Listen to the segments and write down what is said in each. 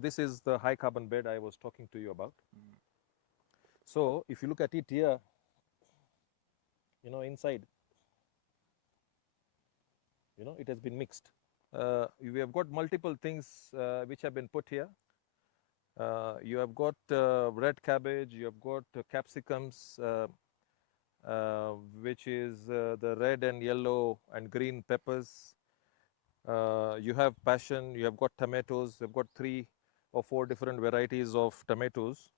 This is the high carbon bed I was talking to you about. So if you look at it here, inside, it has been mixed. We have got multiple things which have been put here. You have got red cabbage, you have got capsicums, which is the red and yellow and green peppers. You have passion, you have got tomatoes, you've got 3 or 4 different varieties of tomatoes.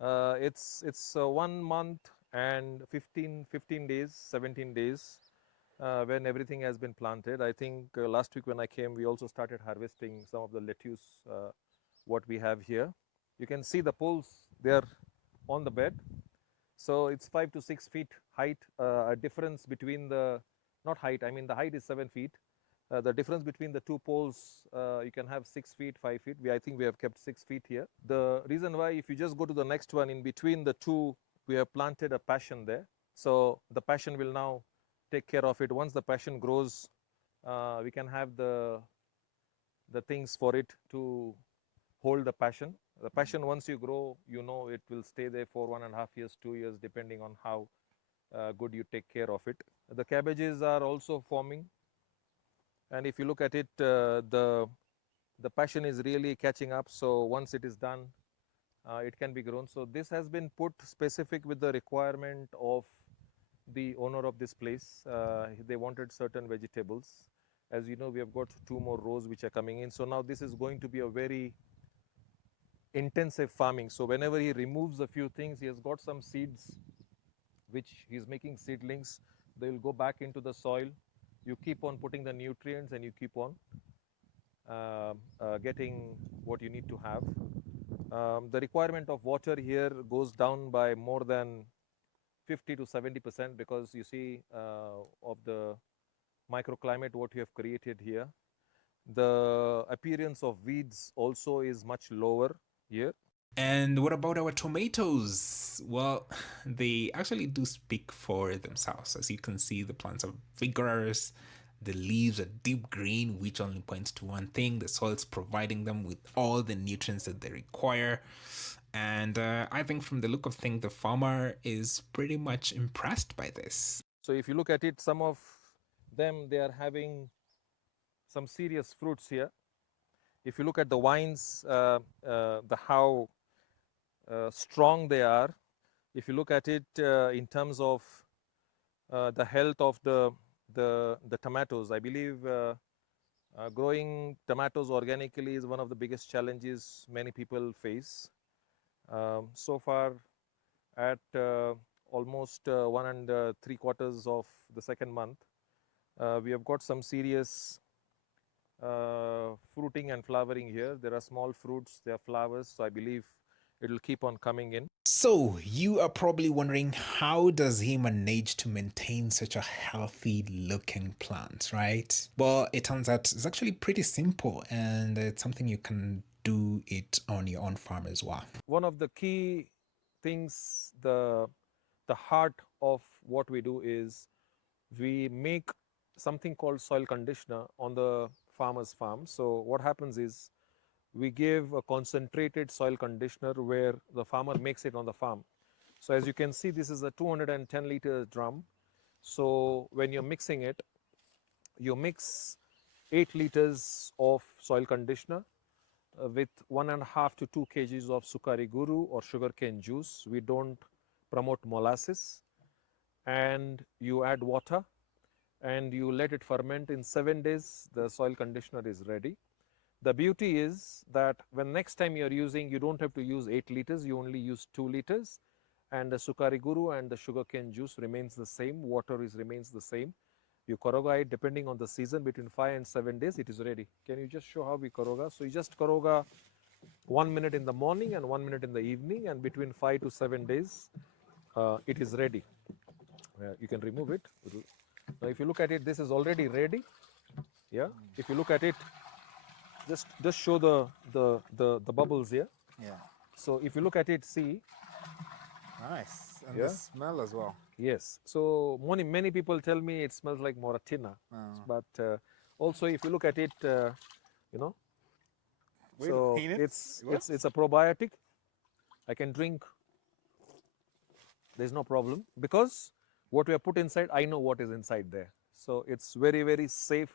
It's 1 month and 15 days, 17 days when everything has been planted. I think last week when I came, we also started harvesting some of the lettuce, what we have here. You can see the poles, they're on the bed. So it's 5 to 6 feet height, a difference between not height, I mean the height is 7 feet. The difference between the 2 poles, you can have 6 feet, 5 feet. I think we have kept 6 feet here. The reason why, if you just go to the next one, in between the 2, we have planted a passion there. So the passion will now take care of it. Once the passion grows, we can have the things for it to hold the passion. The passion, once you grow, it will stay there for 1.5 years, 2 years, depending on how good you take care of it. The cabbages are also forming. And if you look at it, the passion is really catching up. So once it is done, it can be grown. So this has been put specific with the requirement of the owner of this place. They wanted certain vegetables. As you know, we have got 2 more rows which are coming in. So now this is going to be a very intensive farming. So whenever he removes a few things, he has got some seeds which he's making seedlings. They will go back into the soil. You keep on putting the nutrients and you keep on getting what you need to have. The requirement of water here goes down by more than 50 to 70%, because you see of the microclimate what you have created here. The appearance of weeds also is much lower here. And what about our tomatoes? Well, they actually do speak for themselves. As you can see, the plants are vigorous. The leaves are deep green, which only points to one thing: the soil's providing them with all the nutrients that they require. And I think from the look of things, the farmer is pretty much impressed by this. So if you look at it, some of them, they are having some serious fruits here. If you look at the vines, how strong they are. If you look at it in terms of the health of the tomatoes, I believe growing tomatoes organically is one of the biggest challenges many people face. So far, at almost 1 3/4 of the second month, we have got some serious fruiting and flowering here. There are small fruits, there are flowers, so I believe it will keep on coming in. So, you are probably wondering, how does he manage to maintain such a healthy looking plant, right? Well, it turns out it's actually pretty simple, and it's something you can do it on your own farm as well. One of the key things, the heart of what we do is we make something called soil conditioner on the farmer's farm. So what happens is we give a concentrated soil conditioner where the farmer makes it on the farm. So as you can see, this is a 210 liter drum. So when you're mixing it, you mix 8 liters of soil conditioner with 1.5 to 2 kgs of sukari guru or sugarcane juice. We don't promote molasses. And you add water and you let it ferment. In 7 days, the soil conditioner is ready. The beauty is that when next time you are using, you don't have to use 8 liters, you only use 2 liters, and the sukari guru and the sugarcane juice remains the same, water remains the same. You koroga it depending on the season, between 5 and 7 days it is ready. Can you just show how we koroga? So you just koroga 1 minute in the morning and 1 minute in the evening, and between 5 to 7 days it is ready. You can remove it. Now if you look at it, this is already ready. Yeah. If you look at it, just show the bubbles here. Yeah. So if you look at it, see. Nice. And Yeah. the smell as well. Yes. So many people tell me it smells like moratina. But also if you look at it, So it's a probiotic. I can drink. There's no problem because what we have put inside, I know what is inside there. So it's very, very safe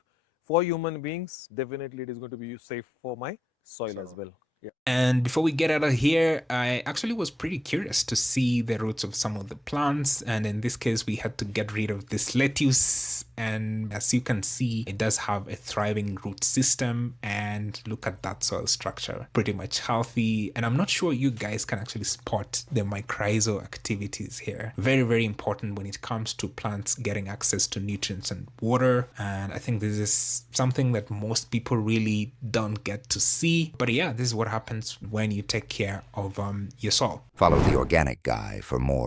for human beings. Definitely, it is going to be safe for my soil as well. Yeah. And before we get out of here, I actually was pretty curious to see the roots of some of the plants. And in this case, we had to get rid of this lettuce. And as you can see, it does have a thriving root system. And look at that soil structure, pretty much healthy. And I'm not sure you guys can actually spot the mycorrhizal activities here. Very, very important when it comes to plants getting access to nutrients and water. And I think this is something that most people really don't get to see. But yeah, this is what happens when you take care of your soil. Follow the organic guy for more